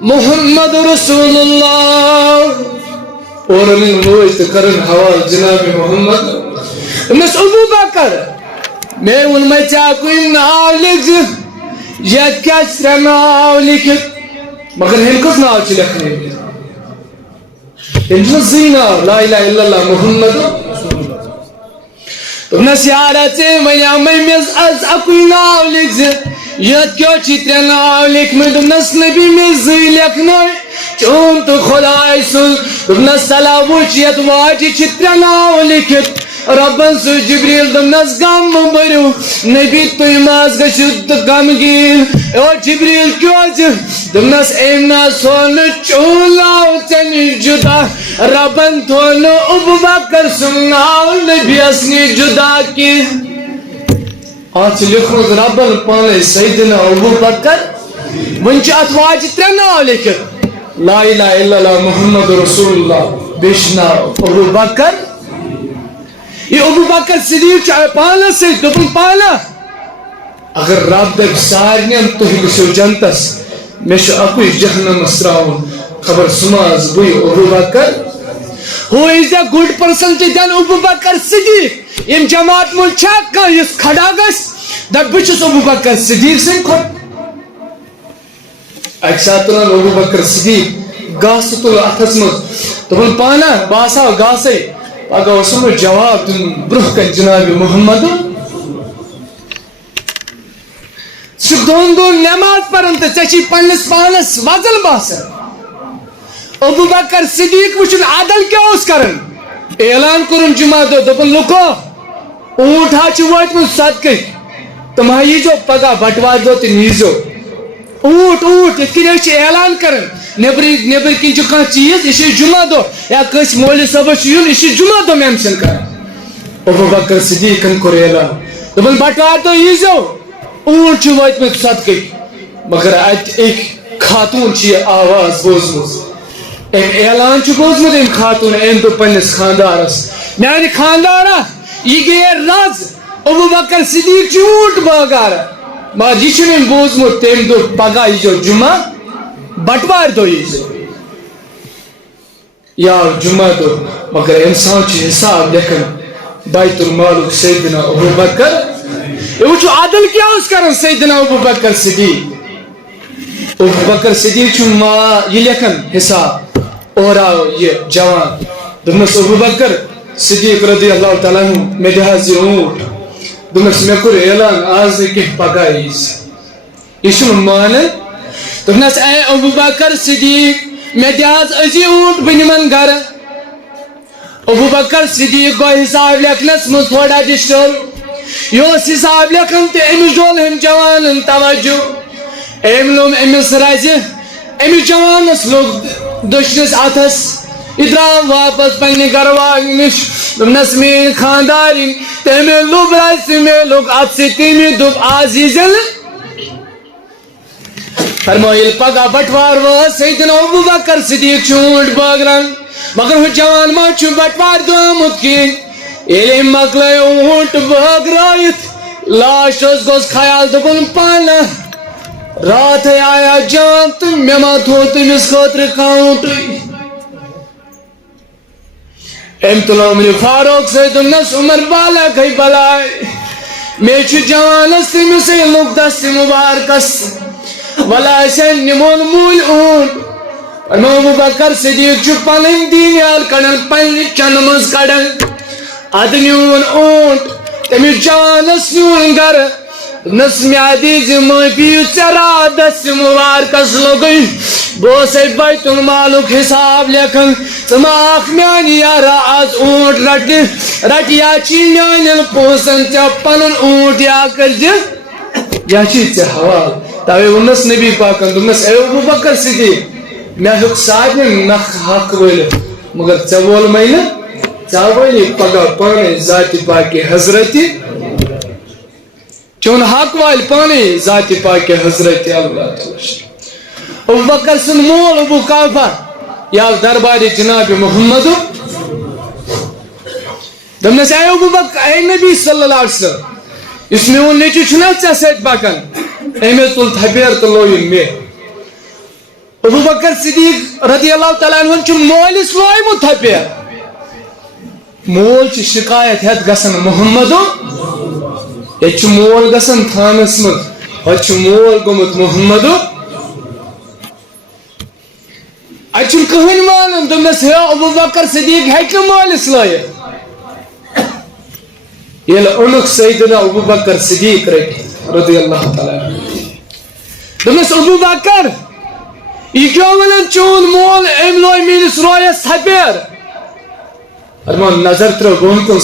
محمد رسول اللہ اور ان موج کرن حوال جناب محمد مس ابو بکر میں ان میں چاہ کوئی ناو لکھ یا کیا ناو لکھت مگر ہم کس ناو چھ لکھنے ان زی ناو لا الہ الا اللہ محمد نس یارت ونیا مز از اکوئی ناو لکھ یت کیا چتر ناو لکھ میں نس نبی میں زی لکھنا چون تو خدای سن نس صلاح وچ یت واجی چتر ناو لکھت ربن سو جبریل دمنس غم برو نبی توی ماز گشت غمگین او جبریل کیوں دمنس ایمنا سون چولاو چنی جدا ربن تھونو ابو بکر سناو نبی اسنی جدا کی آج لکھو ربن پانے سیدنا ابو بکر ونچ اتواج ترناو لکھت لا الہ الا اللہ محمد رسول اللہ بشنا ابو بکر یہ ابو بکر صدیق چاہے پانا سے دبن پانا اگر رب دک سارنین تو ہی کسو جنتس میں شو اکوئی جہنم اسراؤن خبر سماز بوئی ابو بکر who is the good person to then ابو بکر صدیق ان جماعت مل چاک کا یہ کھڑا گس در بچس ابو بکر صدیق سے کھڑ ایک ساتھنا ابو بکر صدیق گاس تو اتھس مز دبن پانا باسا گاسے اگر اسمو جواب دن برخ کن جناب محمد سب دون نماز پرنت چچی پنس پانس وزل باسر ابو بکر صدیق وچن عادل کیا اس کرن اعلان کرن جمعہ دو دبن لکو اونٹ ہاچ وائٹ من صدقی تمہائی جو پگا بٹوار دو تنیزو اونٹ اتکی نیچے اعلان کرن نیبر کی جو کان چیز اسی جمعہ دو یا کس مولی صاحب چیون اسی جمعہ دو مینشن کرن ابو بکر صدیق کن کر اعلان دبن بٹوار دو ایزو اونٹ چھ وائٹ من صدقی مگر ایک خاتون چھ آواز بوزمز ایم اعلان چھ بوزمز ایم خاتون ایم دو پنس خاندارس میانی خاندارا یہ گئے راز ابو بکر صدیق چھ اونٹ باگارا ما جیچن ایم بوزمز تیم دو پگا ایجو جمعہ بٹوار دو ایزو یا جمعہ دو مگر انسان چھ حساب لیکن بیت المالک سیدنا ابو بکر یہ وچو عادل کیا اس کرن سیدنا ابو بکر صدیق ابو بکر صدیق چھ ما یہ لیکن حساب اور آو یہ جوان دمس ابو بکر صدیق رضی اللہ تعالیٰ میں دہازی اونٹ دمس میں کر اعلان آز کہ پگائیز یہ شنو مانے دمس اے ابو بکر صدیق میں دہاز ازی اونٹ بنیمن گھر ابو بکر صدیق کو حساب لیکنس مز تھوڑا ڈشٹل یہ حساب لیکن تے امس ڈول ہم جوان توجہ ایم لوم امس رازی امس جوانس لوگ دشنس اتھس ادرا واپس پنی گرواگ نش دمنس مین خاندارین تیمے لوب رازی میں لوگ ات سے تیمی دوب عزیزن فرمائیل پگا بٹوار وہ سیدنا ابو بکر صدیق چھوٹ باگران مگر ہو جوان ما چھو بٹوار دو آمد کی ایلی مقلے اونٹ باگ رائیت لاش اس گوز خیال دبن پانا رات ہے آیا جان تم میں ما تھو تم اس خاطر کاؤنٹی امتلا منی فاروق سیدن نس عمر بالا کئی بلائے میں چھو جوان استی میں سے لوگ دست مبارکس ولا سن نمون مول اونٹ انو ابو بکر صدیق چھو پلن دینیال کڑن پلن چنمز کڑن ادنیون اونٹ تمی جانس نیون گر نسمی عدیز مائی پیو چرا دست مبارکس لگئی بوسے بیت المالک حساب لیکن سماخ میانی یارا آز اونٹ رٹیا چی میانیل پوسن چا پنن اونٹ یا کر دی یا چیز چا حوال تاوی ونس نبی پاکن دنس اے ابو بکر صدیق میں حق سادن نخ حق ویلے مگر چاول مائنے چاولی پگا پانے ذاتی پاکی حضرتی چون حق والی پانے ذاتی پاکی حضرتی اللہ تعالی ابو بکر سن مول ابو کافا یا درباری جناب محمد دمنس اے ابو بکر اے نبی صلی اللہ علیہ وسلم اس میں ان نیچو چھنا چا سیٹ باکن اے میں تل تھبیر تلوین میں ابو بکر صدیق رضی اللہ تعالیٰ عنہ چھ مولس لویمت تھپہ مول چھ شکایت ہت گسن محمد یہ مول گسن تھانس مت مول گومت محمد اتھ کہین مان دس ہے ابو بکر صدیق ہیکہ مولس لائت یل اونک سیدنا ابو بکر صدیق رضی اللہ تعالیٰ دس ابو بکر یہ کیا ونان چون مول ام لوی میس رویس تھپیر ارمان نظر ترو بون کن